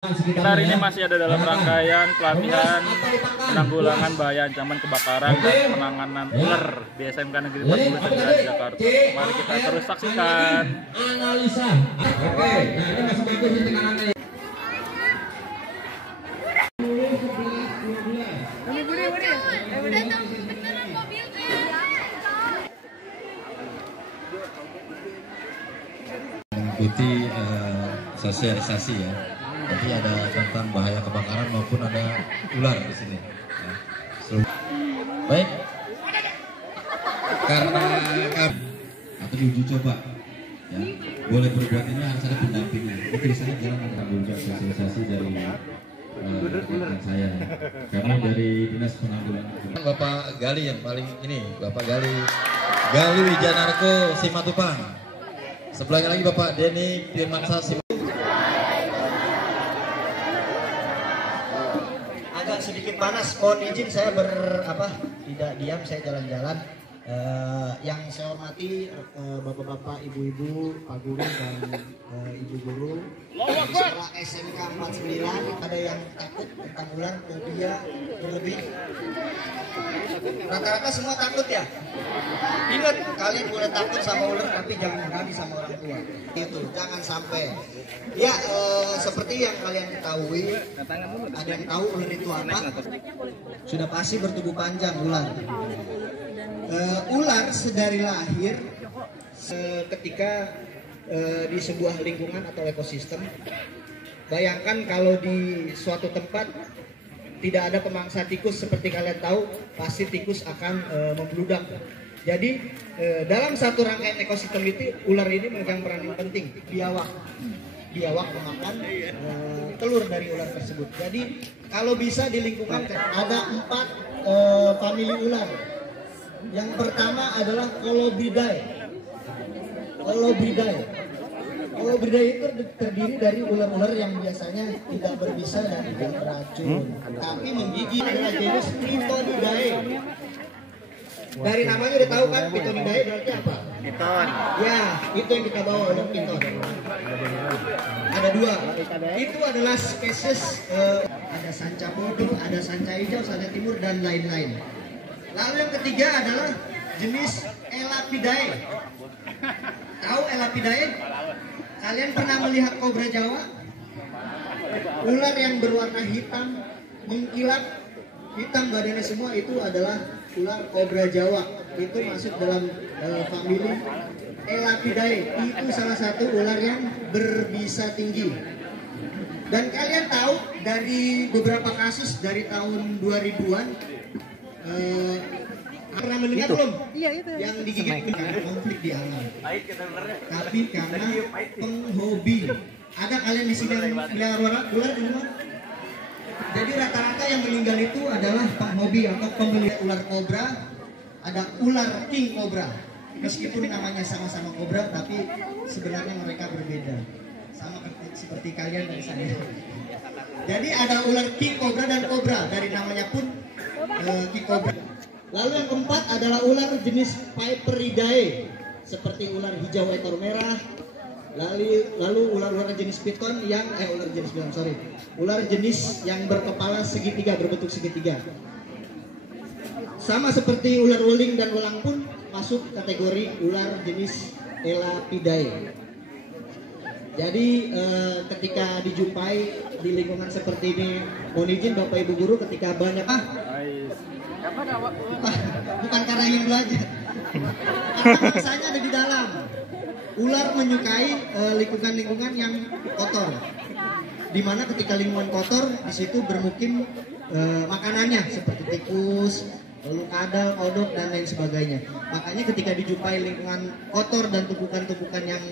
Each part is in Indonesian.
Kita hari ini masih ada dalam rangkaian pelatihan penanggulangan bahaya ancaman kebakaran dan penanganan ular di SMK Negeri 40 Tegal Jakarta. Mari kita terus saksikan. Analisa. Oke, nah ini masih bagus di tengah-tengah. Mengikuti sosialisasi ya. Jadi ada tentang bahaya kebakaran maupun ada ular di sini. Ya. Baik. Karena atau diuji coba, ya, boleh berbuat ini harus ada pendampingnya. Itu di sana jalan antara juga sosialisasi dari rekan saya. Kami dari Dinas Penanggulangan. Bapak Gali yang paling ini, Bapak Gali Wijanarko Simatupang. Sebelahnya lagi Bapak Denny Firmansyah Simatupang. Sedikit panas, mohon izin saya tidak diam, saya jalan-jalan. Yang saya hormati bapak-bapak, ibu-ibu, pak guru dan ibu guru di sekolah SMK 49. Ada yang takut tentang ular, fobia berlebih? Rata-rata semua takut ya? Ingat, kalian boleh takut sama ular tapi jangan berani sama orang tua. Itu jangan sampai. Ya, seperti yang kalian ketahui, ada yang tahu ular itu apa? Sudah pasti bertubuh panjang ular. Ular sedari lahir ketika di sebuah lingkungan atau ekosistem. Bayangkan kalau di suatu tempat tidak ada pemangsa tikus, seperti kalian tahu, pasti tikus akan membludak. Jadi dalam satu rangkaian ekosistem itu ular ini memegang peran yang penting. Biawak memakan telur dari ular tersebut. Jadi kalau bisa di lingkungan ada 4 famili ular. Yang pertama adalah Colubridae. Colubridae itu terdiri dari ular-ular yang biasanya tidak berbisa dan tidak beracun, tapi menggigit. Adalah jenis Pitonidae. Dari namanya udah tahu kan Pitonidae berarti apa? Piton. Ya, itu yang kita bawa untuk piton. Ada 2. Itu adalah spesies ada sanca bodoh, ada sanca hijau, sanca timur dan lain-lain. Lalu yang ketiga adalah jenis Elapidae. Tahu Elapidae? Kalian pernah melihat kobra Jawa? Ular yang berwarna hitam, mengkilap, hitam badannya semua, itu adalah ular kobra Jawa. Itu masuk dalam famili Elapidae. Itu salah satu ular yang berbisa tinggi. Dan kalian tahu dari beberapa kasus dari tahun 2000-an, pernah mendengar belum? Iya, itu. Yang digigit karena konflik di alam. Tapi karena penghobi. Ada kalian di sini yang melihara ular di rumah? Jadi rata-rata yang meninggal itu adalah penghobi atau pembeli ular kobra. Ada ular king kobra. Meskipun namanya sama-sama kobra, tapi sebenarnya mereka berbeda. Sama seperti kalian dari sana. Jadi ada ular king kobra dan kobra, dari namanya pun king kobra. Lalu yang keempat adalah ular jenis Viperidae, seperti ular hijau ekor merah. Lalu ular-ular jenis piton yang ular jenis yang berkepala segitiga, berbentuk segitiga. Sama seperti ular wuling dan welang pun masuk kategori ular jenis Elapidae. Jadi ketika dijumpai di lingkungan seperti ini, mohon izin Bapak Ibu guru, ketika banyak bukan karena ingin belajar, mangsanya ada di dalam. Ular menyukai lingkungan-lingkungan yang kotor, dimana ketika lingkungan kotor, di situ bermukim makanannya seperti tikus, lalu kadal, kodok dan lain sebagainya. Makanya ketika dijumpai lingkungan kotor dan tumpukan-tumpukan yang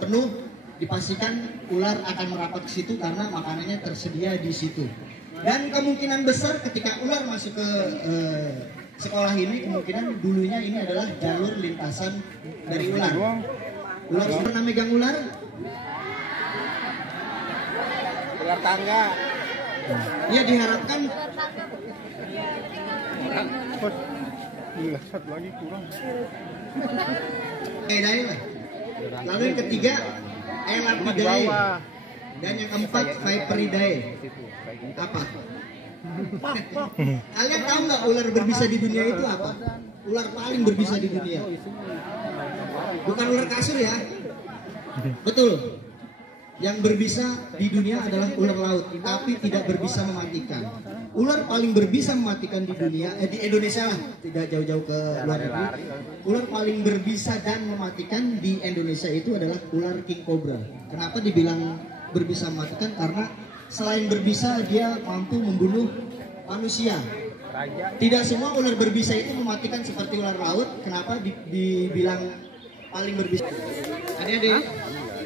penuh, dipastikan ular akan merapat ke situ karena makanannya tersedia di situ. Dan kemungkinan besar ketika ular masuk ke sekolah ini, kemungkinan dulunya ini adalah jalur lintasan dari ular. Ular pernah megang ular? Ular tangga. Ya, diharapkan. Satu lagi kurang. Lalu yang ketiga Elapidae. Dan yang keempat Viperidae. Apa? Kalian tahu nggak ular berbisa di dunia itu apa? Ular paling berbisa di dunia. Bukan ular kasur ya. Betul. Yang berbisa di dunia adalah ular laut, tapi tidak berbisa mematikan. Ular paling berbisa mematikan di dunia, di Indonesia lah, tidak jauh-jauh ke luar negeri. Ular paling berbisa dan mematikan di Indonesia itu adalah ular king cobra. Kenapa dibilang berbisa mematikan? Karena selain berbisa dia mampu membunuh manusia. Tidak semua ular berbisa itu mematikan seperti ular laut. Kenapa dibilang paling berbisa? Adik-adik,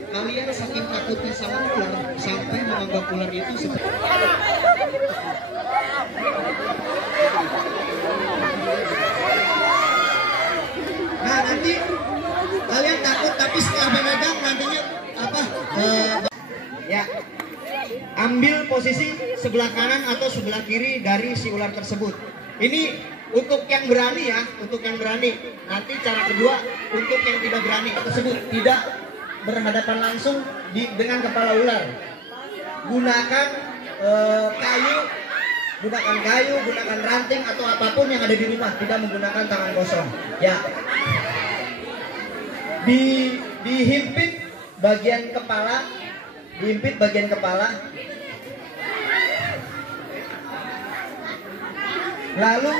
kalian saking takutnya sama ular sampai menganggap ular itu seperti nah nanti kalian takut tapi setelah memegang nantinya apa ya ambil posisi sebelah kanan atau sebelah kiri dari si ular tersebut. Ini untuk yang berani ya, untuk yang berani. Nanti cara kedua untuk yang tidak berani tersebut tidak berhadapan langsung dengan kepala ular. Gunakan kayu, gunakan ranting atau apapun yang ada di rumah, tidak menggunakan tangan kosong. Ya. Dihimpit bagian kepala, lalu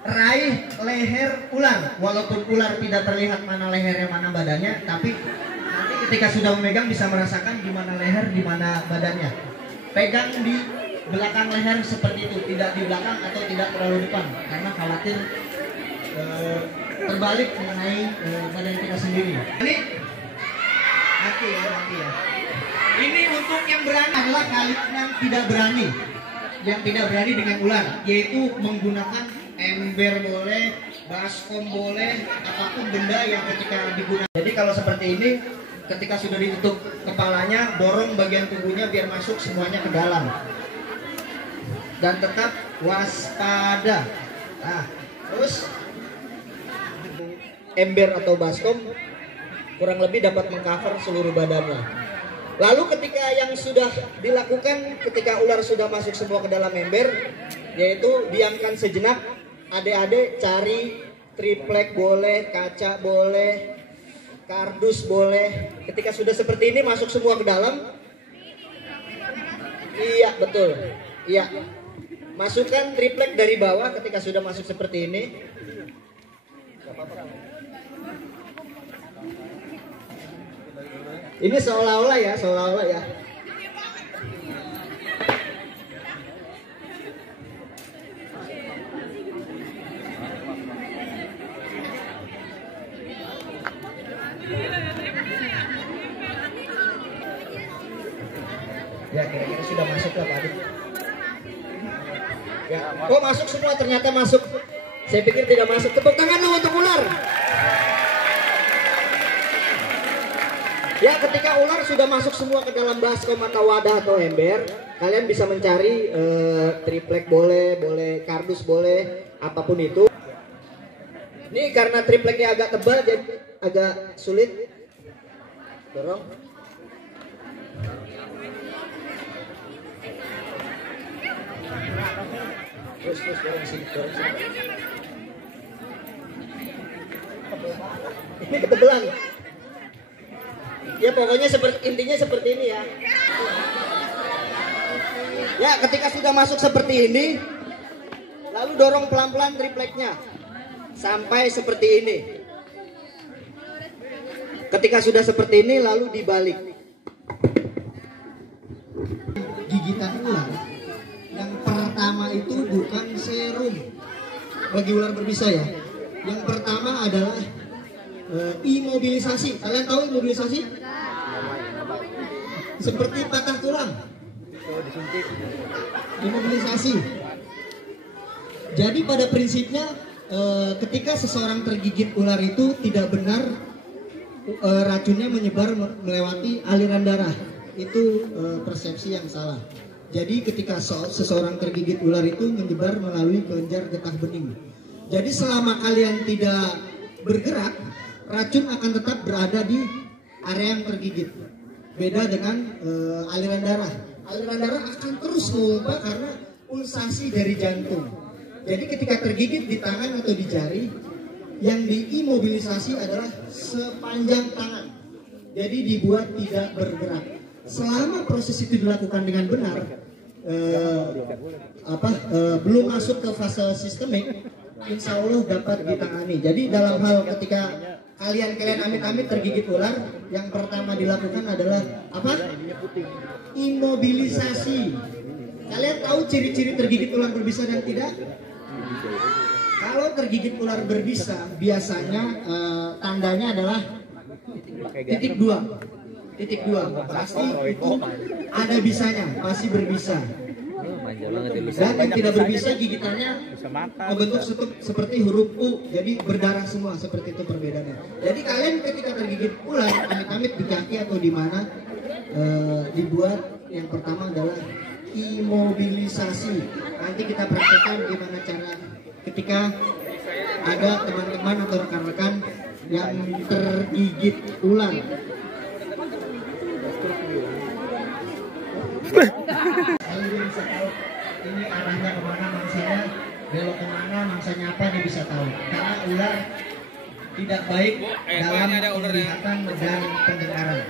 raih leher ular. Walaupun ular tidak terlihat mana lehernya mana badannya, tapi nanti ketika sudah memegang bisa merasakan di mana leher, di mana badannya. Pegang di belakang leher seperti itu, tidak di belakang atau tidak terlalu depan, karena khawatir terbalik mengenai badan kita sendiri. Ini hati ya. Ini untuk yang berani adalah kalian yang tidak berani dengan ular, yaitu menggunakan ember boleh, baskom boleh, apapun benda yang ketika digunakan. Jadi kalau seperti ini, ketika sudah ditutup kepalanya, dorong bagian tubuhnya biar masuk semuanya ke dalam. Dan tetap waspada. Nah, terus ember atau baskom kurang lebih dapat mengcover seluruh badannya. Lalu ketika yang sudah dilakukan, ketika ular sudah masuk semua ke dalam ember, yaitu diamkan sejenak. Adik-adik cari triplek boleh, kaca boleh, kardus boleh. Ketika sudah seperti ini masuk semua ke dalam. Iya betul. Iya. Masukkan triplek dari bawah ketika sudah masuk seperti ini. Ini seolah-olah ya. Ya kira-kira sudah masuk lah tadi. Ya, oh masuk semua, ternyata masuk. Saya pikir tidak masuk. Tepuk tangan dulu untuk ular. Ya, ketika ular sudah masuk semua ke dalam baskom atau wadah atau ember, kalian bisa mencari triplek boleh kardus boleh, apapun itu. Ini karena tripleknya agak tebal jadi agak sulit. Dorong. Terus dorong sini. Ini ketebelan. Ya pokoknya intinya seperti ini ya. Ya ketika sudah masuk seperti ini, lalu dorong pelan-pelan tripleknya sampai seperti ini. Ketika sudah seperti ini, lalu dibalik. Gigitan ular yang pertama itu bukan serum bagi ular berbisa ya. Yang pertama adalah imobilisasi. Kalian tahu imobilisasi? Seperti patah tulang. Imobilisasi. Jadi pada prinsipnya ketika seseorang tergigit ular itu tidak benar racunnya menyebar melewati aliran darah. Itu persepsi yang salah. Jadi ketika seseorang tergigit ular itu menyebar melalui kelenjar getah bening. Jadi selama kalian tidak bergerak, racun akan tetap berada di area yang tergigit. Beda dengan aliran darah. Aliran darah akan terus memompa karena pulsasi dari jantung. Jadi ketika tergigit di tangan atau di jari, yang diimobilisasi adalah sepanjang tangan. Jadi dibuat tidak bergerak. Selama proses itu dilakukan dengan benar, belum masuk ke fase sistemik, insya Allah dapat ditangani. Jadi dalam hal ketika kalian amit-amit tergigit ular, yang pertama dilakukan adalah apa? Imobilisasi. Kalian tahu ciri-ciri tergigit ular berbisa dan tidak? Kalau tergigit ular berbisa, biasanya tandanya adalah titik 2. Titik 2 pasti itu ada bisanya, pasti berbisa. Dan yang tidak berbisa gigitannya membentuk seperti huruf U, jadi berdarah semua, seperti itu perbedaannya. Jadi kalian ketika tergigit ular, amit-amit di kaki atau di mana, dibuat yang pertama adalah imobilisasi. Nanti kita praktekkan gimana cara ketika ada teman-teman atau rekan-rekan yang tergigit ular. Lalu dia bisa tahu ini arahnya kemana, mangsanya belok kemana, mangsanya apa, dia bisa tahu. Karena ular tidak baik dalam penglihatan dan pendengaran.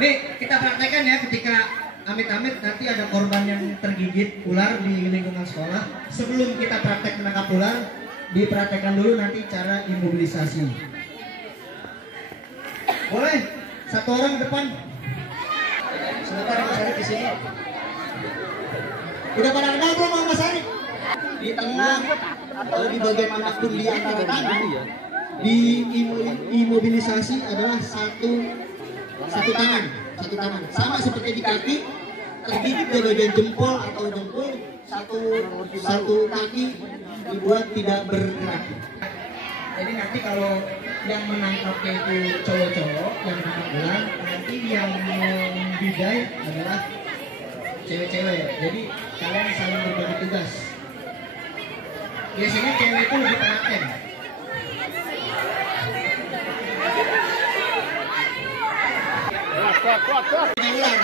Nih kita praktekkan ya, ketika amit-amit nanti ada korban yang tergigit ular di lingkungan sekolah. Sebelum kita praktek menangkap ular, dipraktekkan dulu nanti cara imobilisasi. Boleh? Satu orang depan. Sebentar Mas Arif di sini. Udah pada kenal belum sama Mas Arif? Di tengah atau di bagian manapun di antara tangan, di imobilisasi adalah satu tangan. Sama seperti di kaki, tergigit di bagian jempol atau dengkul, satu kaki dibuat tidak bergerak. Jadi nanti kalau yang menangkapnya itu cowok-cowok yang menangkap ular, nanti yang membidai adalah cewek-cewek. Jadi kalian saling berbagi tugas. Biasanya cewek itu lebih telaten. Kuat. Ular.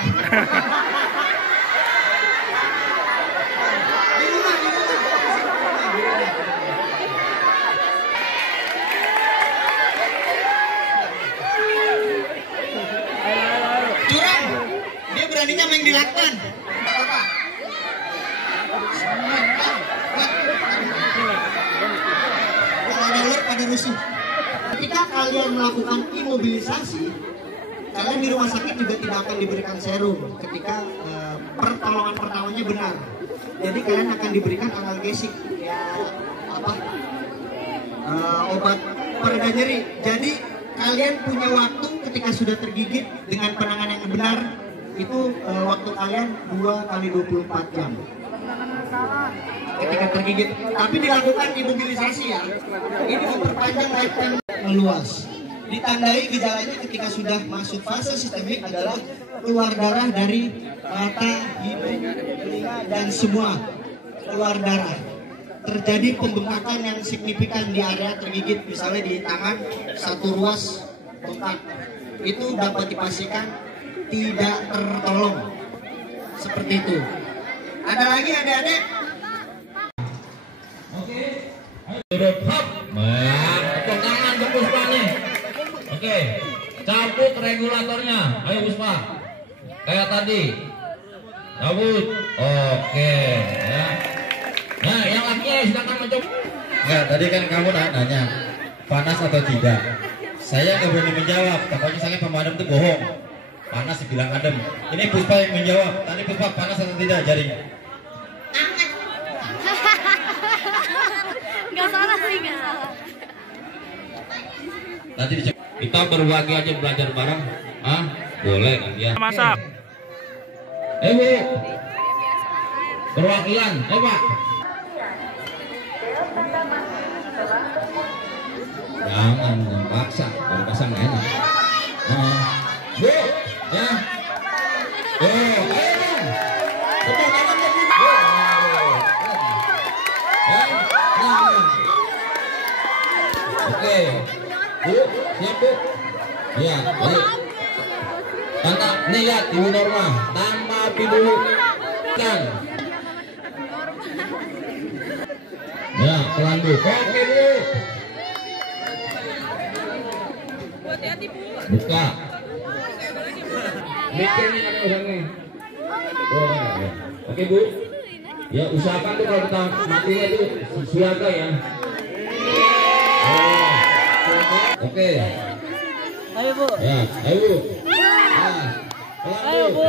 Curang, dia beraninya main di lakban. Ada ular pada rusuh. Ketika kalian melakukan imobilisasi, kalian di rumah sakit juga tidak akan diberikan serum ketika pertolongan pertamanya benar. Jadi kalian akan diberikan analgesik, obat pereda nyeri. Jadi kalian punya waktu ketika sudah tergigit dengan penanganan yang benar, itu waktu kalian 2 kali 24 jam ketika tergigit. Tapi dilakukan imobilisasi ya, ini memperpanjang lifetime meluas. Ditandai gejalanya ketika sudah masuk fase sistemik adalah keluar darah dari mata, hidung, telinga, dan semua keluar darah. Terjadi pembengkakan yang signifikan di area tergigit, misalnya di tangan, satu ruas bengkak. Itu dapat dipastikan tidak tertolong. Seperti itu. Ada lagi adik-adik? Oke. Tepuk tangan ke Puspa nih. Oke, cabut regulatornya. Ayo Puspa. Kayak tadi. Cabut. Oke, ya. Nah, yang lakinya silakan mencoba. Enggak, tadi kan kamu nanya panas atau tidak. Saya nggak berani menjawab. Takutnya saya pemadam itu bohong. Panas dibilang adem. Ini Puspa yang menjawab. Tadi Puspa panas atau tidak jarinya? Nggak salah sih, nggak salah. Nanti dicek. Kita berbagi aja belajar bareng. Ah, boleh kan ya. Masak. Bu. Perwakilan, Pak. Jangan paksa, kalau paksa nggak enak. Bu, ya. Ayo dong. Tepuk tangan ke Bu. Oke, Bu, siap Bu. Ya, baik. Tanpa, nih lihat ibu Norma, tanpa dulu kan. Ya, pelan Bu. Oke Bu. Buka. Mikirnya ada orangnya. Oh, ya. Oke Bu. Ya usahakan tuh kalau kita matinya itu siaga ya. Oh. Oke. Ayo Bu. Ya, ayo Bu. Ayo Bu.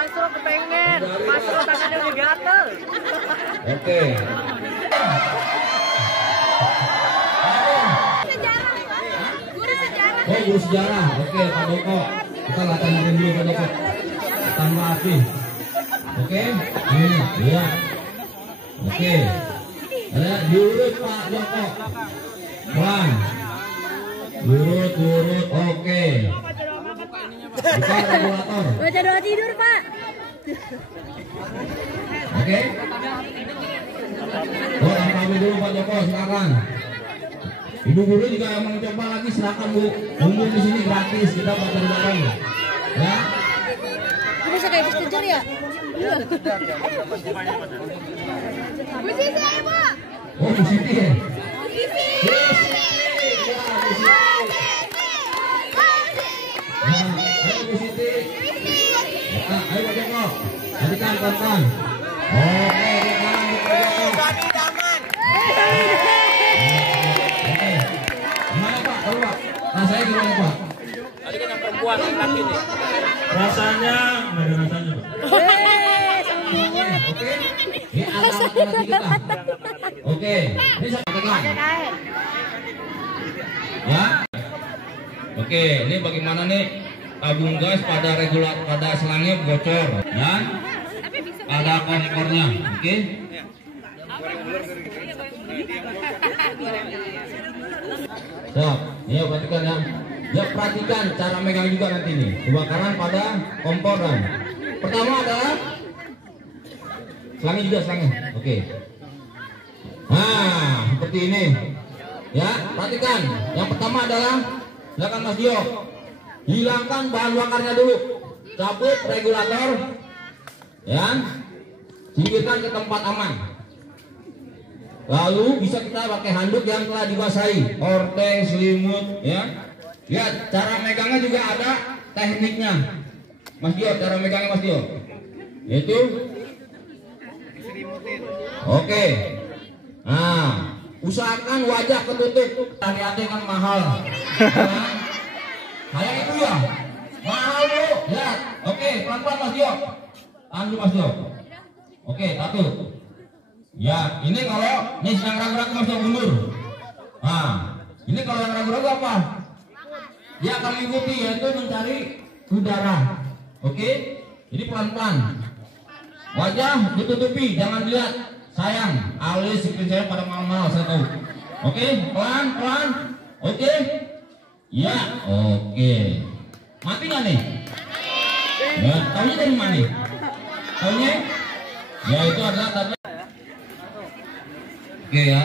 Masuk kepengen, masuk tangannya udah gatel. Oke. Oh, guru sejarah. Oke, Pak Doko. Kita latihan dulu Pak Doko. Tanpa api. Oke. Ini, iya. Oke. Ada diurut Pak Doko. Pelan. Lurut. Oke. Buka regulator. Baca doa tidur Pak. Oke. Oh, kami dulu Pak Joko, silakan. Ibu guru juga mau coba lagi, silakan Bu. Umum di sini gratis, kita belajar bareng. Ya. Ini bisa kayak bus kejar ya? Iya. Bu Siti ayo Bu. Oh, Bu Siti ya. Ayo Bu Siti. Ayo Pak Joko. Hadikan pelan. Oke, Pak Joko. Gimana Pak? Kalau Pak, rasanya gimana Pak? Tadi kan yang perempuan yang laki nih. Rasanya nggak ada rasanya Pak. Oke. Ini alat nanti kita. Oke. Ini saya tekan. Ya. Oke, ini bagaimana nih tabung gas pada regulator pada selangnya bocor dan ada konektornya. Oke. Siap. Ya, perhatikan ya. Ya, perhatikan cara megang juga nanti nih. Kebakaran pada kompor dan pertama adalah selangnya juga selangnya. Oke. Nah, seperti ini. Ya, perhatikan. Yang pertama adalah silakan Mas Dio. Hilangkan bahan bakarnya dulu. Cabut regulator. Ya. Singkirkan ke tempat aman. Lalu bisa kita pakai handuk yang telah dibasahi, orteng, selimut, ya. Lihat cara megangnya juga ada tekniknya. Mas Dio, cara megangnya Mas Dio. Yaitu oke. Nah, usahakan wajah ketutup. Hati-hati kan mahal. Kayak itu ya. Mahal Bu. Lihat. Oke, pelan-pelan Mas Dio. Tahan dulu Mas Dio. Oke, satu. Ya, ini kalau ini sedang ragu-ragu Mas Dio mundur. Nah, ini kalau yang ragu-ragu apa? Dia akan mengikuti yaitu mencari udara. Oke? Jadi pelan-pelan. Wajah ditutupi, jangan dilihat. Sayang, alis seperti saya pada mahal-mahal saya tahu. Oke, pelan-pelan. Oke? Ya, oke. Mati nggak nih? Ya, tahunya dari mana? Tahunya? Ya itu adalah tadi. Oke ya,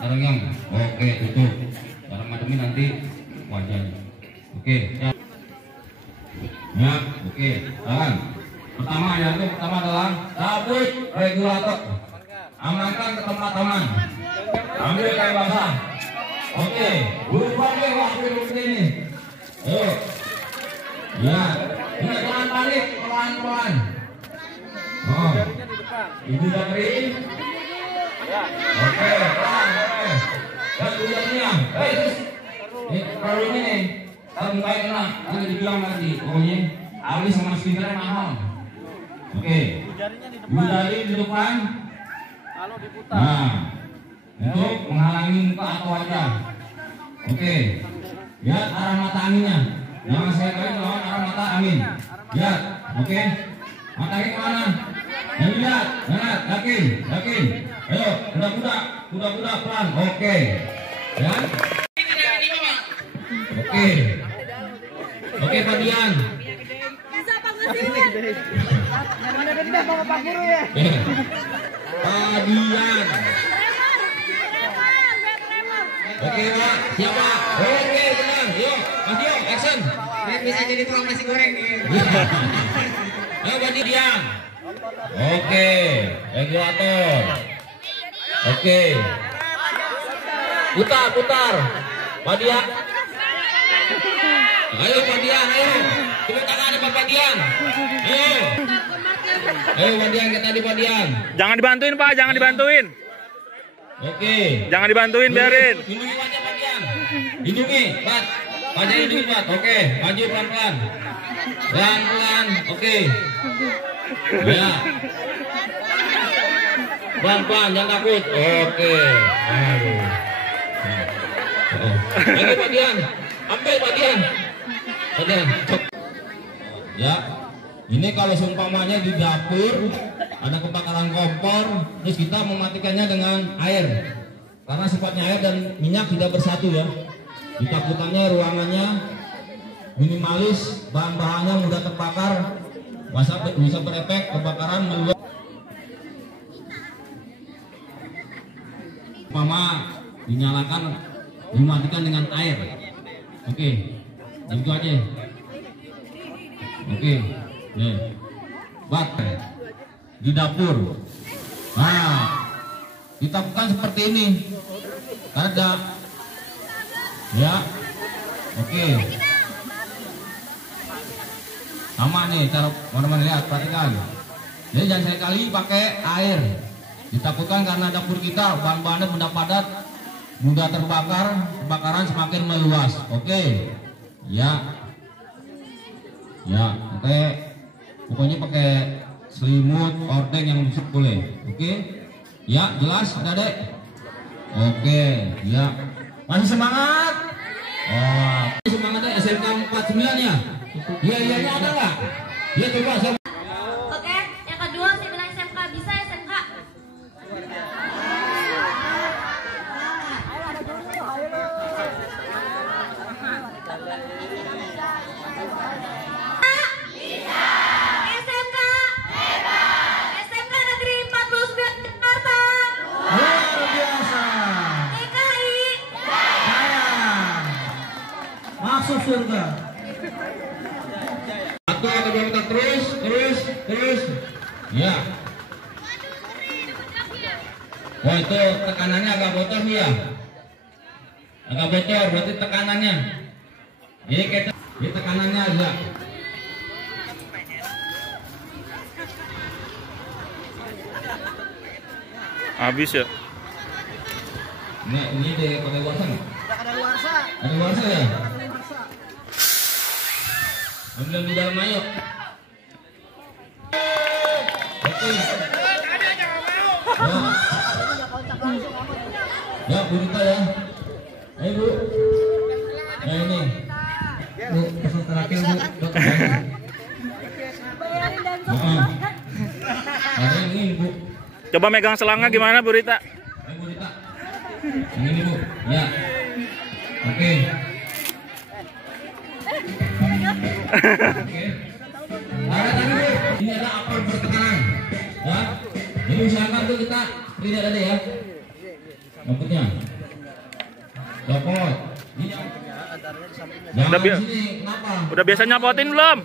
caranya. Oke, tutup. Cara mademi nanti wajahnya. Oke, ya. Ya, oke. Tahan. Pertama adalah cabut regulator. Amankan ke tempat aman. Ambil kain basah. Oke, berubah deh waktu ini. Ayo. Ya, ini jangan balik, pelan-pelan. Oh, ibu dari. Oke, pelan. Dan ujarnya, ini kalau ini nih, kalau baik kena, nanti dibilang lagi. Pokoknya, alis sama speakernya mahal. Oke, ibu dari di depan. Nah, untuk menghalangi muka atau wajah. Oke, lihat arah mata anginnya. Jangan saya kali lawan arah mata angin. Lihat, oke. Mata angin kemana? Yang lihat, yakin. Ayo, kuda pelan. Oke. Ya. Oke, Pak Dian. Bisa Pak Ngasihin. Benar-benar bawa Pak Guru ya. Pak Dian. Oke, Pak. Siapa? Oke, benar. Yuk, Mas Dio, action. Bisa jadi tukang nasi goreng. Ayo, Pak Dian. Oke, regulator. Oke. Putar. Pak Dian. Ayo Pak Dian, ayo. Tepuk tangan Pak Dian. Ayo. Ayo Pak Dian, kita di Pak Dian. Jangan dibantuin Pak, jangan dibantuin. Oke. Jangan dibantuin, biarin. Lindungi wajah Pak Dian. Lindungi, Pak. Wajah lindungi Pak. Oke, maju pelan-pelan. Pelan-pelan. Oke. Ya. Pelan-pelan, jangan takut. Oke. Aduh. Oke Pak Dian. Ambil Pak Dian. Pak Dian. Ya. Ini kalau seumpamanya di dapur ada kebakaran kompor, terus kita mematikannya dengan air. Karena sifatnya air dan minyak tidak bersatu ya. Ditakutannya ruangannya minimalis, bahan-bahannya mudah terbakar, bisa berefek kebakaran meluas. Umpama dinyalakan, dimatikan dengan air. Oke, itu aja. Oke, nih, bak di dapur. Nah, kita bukan seperti ini. Ada, ya. Oke. Sama nih cara teman-teman lihat, perhatikan. Jadi jangan sekali pakai air. Ditakutkan karena dapur kita bahan-bahannya mudah padat, mudah terbakar, kebakaran semakin meluas. Oke, ya, oke. Pokoknya pakai selimut, ordeng yang busuk boleh. Oke, ya jelas, adik. Oke, ya, masih semangat. Oh, semangat ya SMK 49 ya. Iya ada nggak? Ya coba saya. Oke, yang kedua saya bilang SMK bisa SMK. SMK Negeri 49 Jakarta. Luar biasa. DKI. Masuk surga. Satu atau dua meter terus. Ya. Oh itu tekanannya agak bocor nih ya. Agak bocor berarti tekanannya. Jadi kita ini tekanannya agak. Habis ya. Ini deh pakai warsa nggak? Ada luarsa. Ada warsa ya? Ambil di dalam ayo. Oke. Ya, Bu Rita ya. Ayo Bu. Nah ini. Bu, pesan terakhir Bu. Bayarin dan Ada yang ini Bu. Coba megang selangnya gimana Bu Rita? Ayo Bu Rita. Yang ini Bu. Ya. Oke. Oke. Nah, tadi Bu, ini ada apel bertekanan. Ya. Ini usahakan tuh kita tidak ada ya. Dapatnya. Dapat. Ini Udah udah biasa nyapotin belum?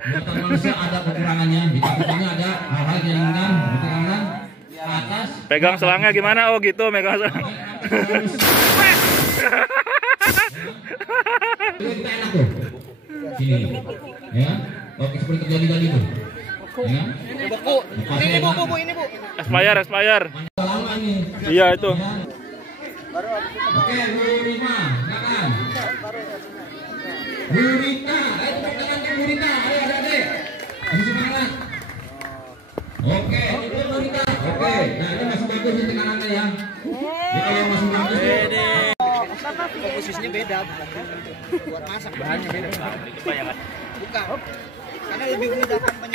Buatan manusia ada kekurangannya, ditakutannya ada hal-hal yang inginkan, bertekanan ke atas. Pegang selangnya gimana? Oh gitu, megang selang. Kita enak tuh. Sini. Ya. Oke, seperti terjadi tadi tuh. Ya. Ini bu, ini bu. Expired. Lama ini. Iya itu. Ya. Oke, Bu Rima, silakan. Bu Rita, ayo tepuk tangan untuk Bu Rita. Ayo adik-adik. Masih semangat. Oke, itu Bu Rita. Oke, nah ini masih bagus ini tekanannya ya. Jadi kalau masih bagus. komposisinya beda, buat masak bahannya beda. Bukan. Karena lebih mudah kampanye.